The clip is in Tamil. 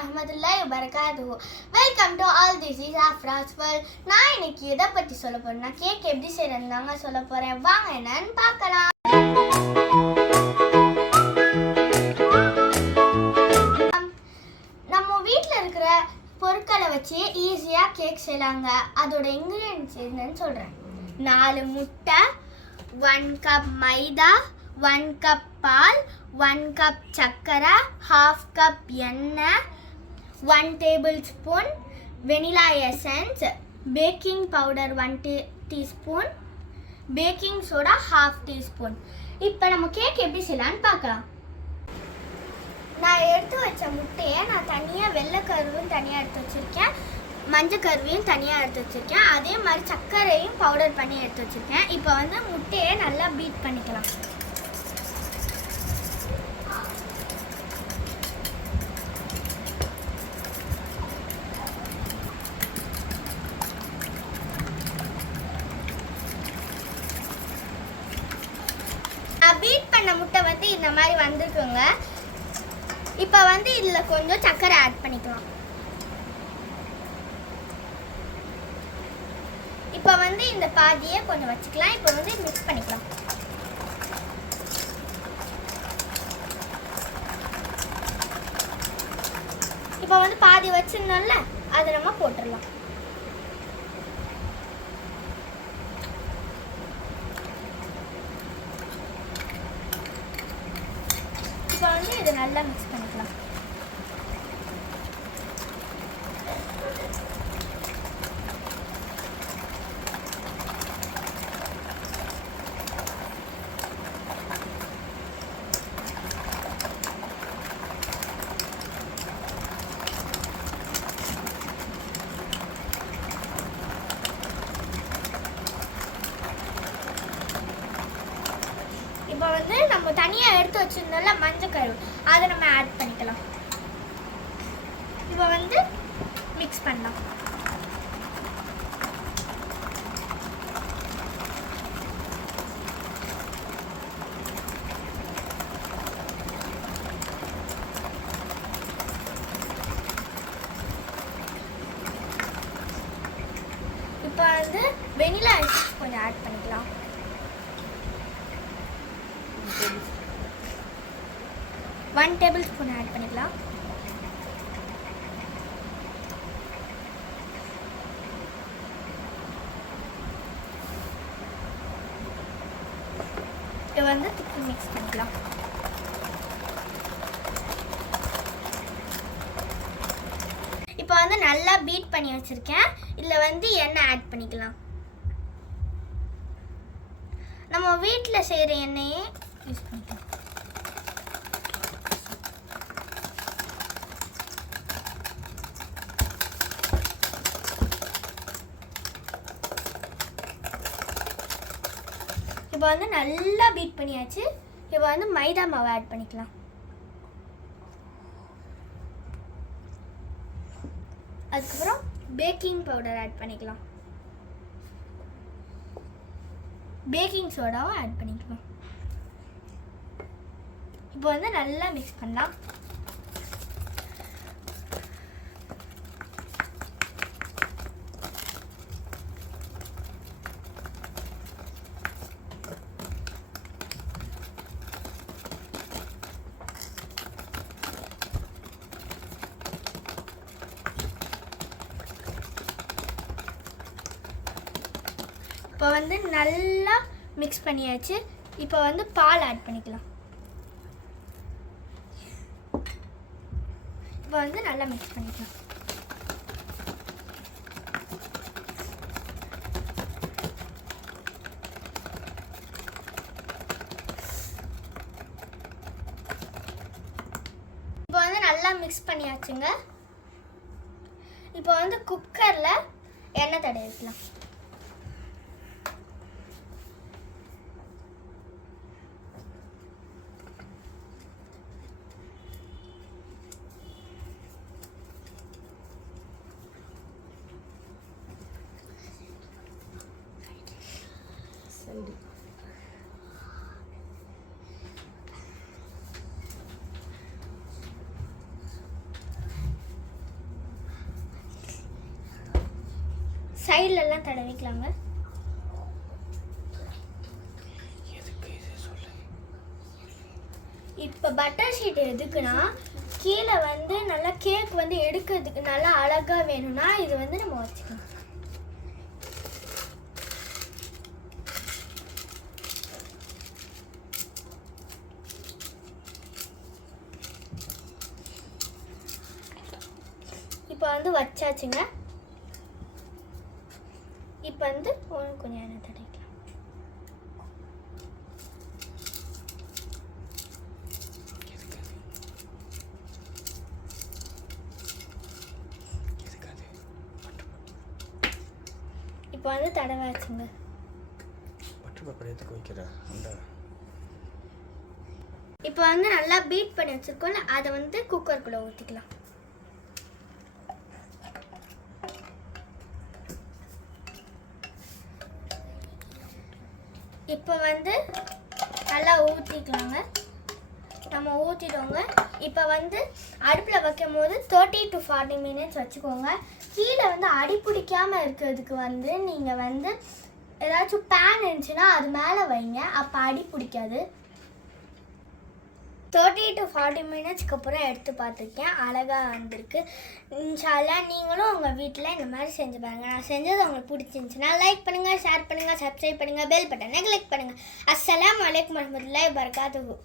warahmatullahi wabarakatuh. Welcome to all this is AFRAAH's world. நான் இன்னைக்கு எதை பத்தி சொல்ல போறேன்னா கேக் எப்படி செய்யறதுதாங்க சொல்ல போறேன். வாங்க என்னன்னு பார்க்கலாம். நம்ம வீட்ல இருக்கிற பொருட்களை வச்சு ஈஸியா கேக் செய்யலாங்க. அதோட இன்கிரிடியன்ட்ஸ் என்னன்னு சொல்றேன். 4 முட்டை, 1 கப் மைதா, 1 கப் பால், 1 கப் சக்கரை, 1/2 கப் எண்ணெய், 1 tablespoon vanilla essence, baking powder 1 teaspoon, baking soda 1/2 teaspoon. இப்போ நம்ம கேக் எப்படி செய்யலான்னு பார்க்கலாம். நான் எடுத்து வச்ச முட்டையை நான் தனியாக வெள்ளை கருவும் தனியாக எடுத்து வச்சுருக்கேன், மஞ்சள் கருவையும் தனியாக எடுத்து வச்சுருக்கேன். அதே மாதிரி சர்க்கரையும் பவுடர் பண்ணி எடுத்து வச்சுருக்கேன். இப்போ முட்டையை நல்லா பீட் பண்ணிக்கலாம். பீட் பண்ண முட்டை இந்த மாதிரி வந்திருக்குங்க. இப்போ இதில் கொஞ்சம் சர்க்கரை ஆட் பண்ணிக்கலாம். இப்போ இந்த பாதியை கொஞ்சம் வச்சுக்கலாம். இப்போ மிக்ஸ் பண்ணிக்கலாம். இப்போ பாதி வச்சிருந்தோம்ல அதை நம்ம போட்டுடலாம். இப்போ இதை நல்லா மிக்ஸ் பண்ணிக்கலாம். இப்போ நம்ம தனியாக எடுத்து வச்சிருந்தோம்ல மஞ்சள் கரு, அதை நம்ம ஆட் பண்ணிக்கலாம். இப்போ மிக்ஸ் பண்ணலாம். இப்போ வெனிலா எசன்ஸ் கொஞ்சம் ஆட் பண்ணிக்கலாம். 1 டேபிள்ஸ்பூன் ஆட் பண்ணிக்கலாம். இது திக்கு மிக்ஸ் பண்ணிக்கலாம். இப்போ நல்லா பீட் பண்ணி வச்சிருக்கேன். இதில் எண்ணெய் ஆட் பண்ணிக்கலாம். நம்ம வீட்டில் செய்கிற எண்ணெயே யூஸ் பண்ணிக்கலாம். இப்போ நல்லா பீட் பண்ணியாச்சு. இப்போ மைதா மாவு ஆட் பண்ணிக்கலாம். அதுக்கப்புறம் பேக்கிங் பவுடர் ஆட் பண்ணிக்கலாம். பேக்கிங் சோடாவும் ஆட் பண்ணிக்கலாம். இப்போ நல்லா மிக்ஸ் பண்ணலாம். இப்போ நல்லா மிக்ஸ் பண்ணியாச்சு. இப்போ பால் ஆட் பண்ணிக்கலாம். இப்போ நல்லா மிக்ஸ் பண்ணிக்கலாம். இப்போ நல்லா மிக்ஸ் பண்ணியாச்சுங்க. இப்போ குக்கரில் எண்ணெய் தடவி வைக்கலாம். சைட்லலாம் தடவிக்கலாங்க. இப்போ பட்டர் ஷீட் எதுக்குன்னா கீழே வந்து நல்லா கேக் வந்து எடுக்கிறதுக்கு நல்லா அழகாக வேணும்னா இது வந்து நம்ம வச்சுக்கலாம். இப்போ வந்து வச்சாச்சுங்க. இப்போ வந்து கொஞ்சம் எண்ணெய் தடவிக்கலாம். இப்போ வந்து தடவாச்சுங்க. இப்போ வந்து நல்லா பீட் பண்ணி வச்சிருக்கோம்ல அதை வந்து குக்கருக்குள்ள ஊற்றிக்கலாம். இப்போ வந்து நல்லா ஊற்றிக்கலாங்க. நம்ம ஊற்றிட்டோங்க. இப்போ வந்து அடுப்பில் வைக்கும் போது 30 to 40 minutes வச்சுக்கோங்க. கீழே வந்து அடி பிடிக்காமல் இருக்கிறதுக்கு வந்து நீங்கள் வந்து ஏதாச்சும் பேன் இருந்துச்சுன்னா அது மேலே வைங்க, அப்போ அடி பிடிக்காது. 30 to 40 minutesக்கு அப்புறம் எடுத்து பார்த்துருக்கேன், அழகாக வந்திருக்கு. இன்ஷால்லா நீங்களும் உங்கள் வீட்டில் இந்த மாதிரி செஞ்சு பாருங்கள். நான் செஞ்சது உங்களுக்கு பிடிச்சிருந்துச்சுன்னா லைக் பண்ணுங்கள், ஷேர் பண்ணுங்கள், சப்ஸ்கிரைப் பண்ணுங்கள், பெல் பட்டனை கிளிக் பண்ணுங்கள். அஸ்ஸலாமு அலைக்கும் வரஹ்மத்துல்லாஹி வபரகாத்துஹு.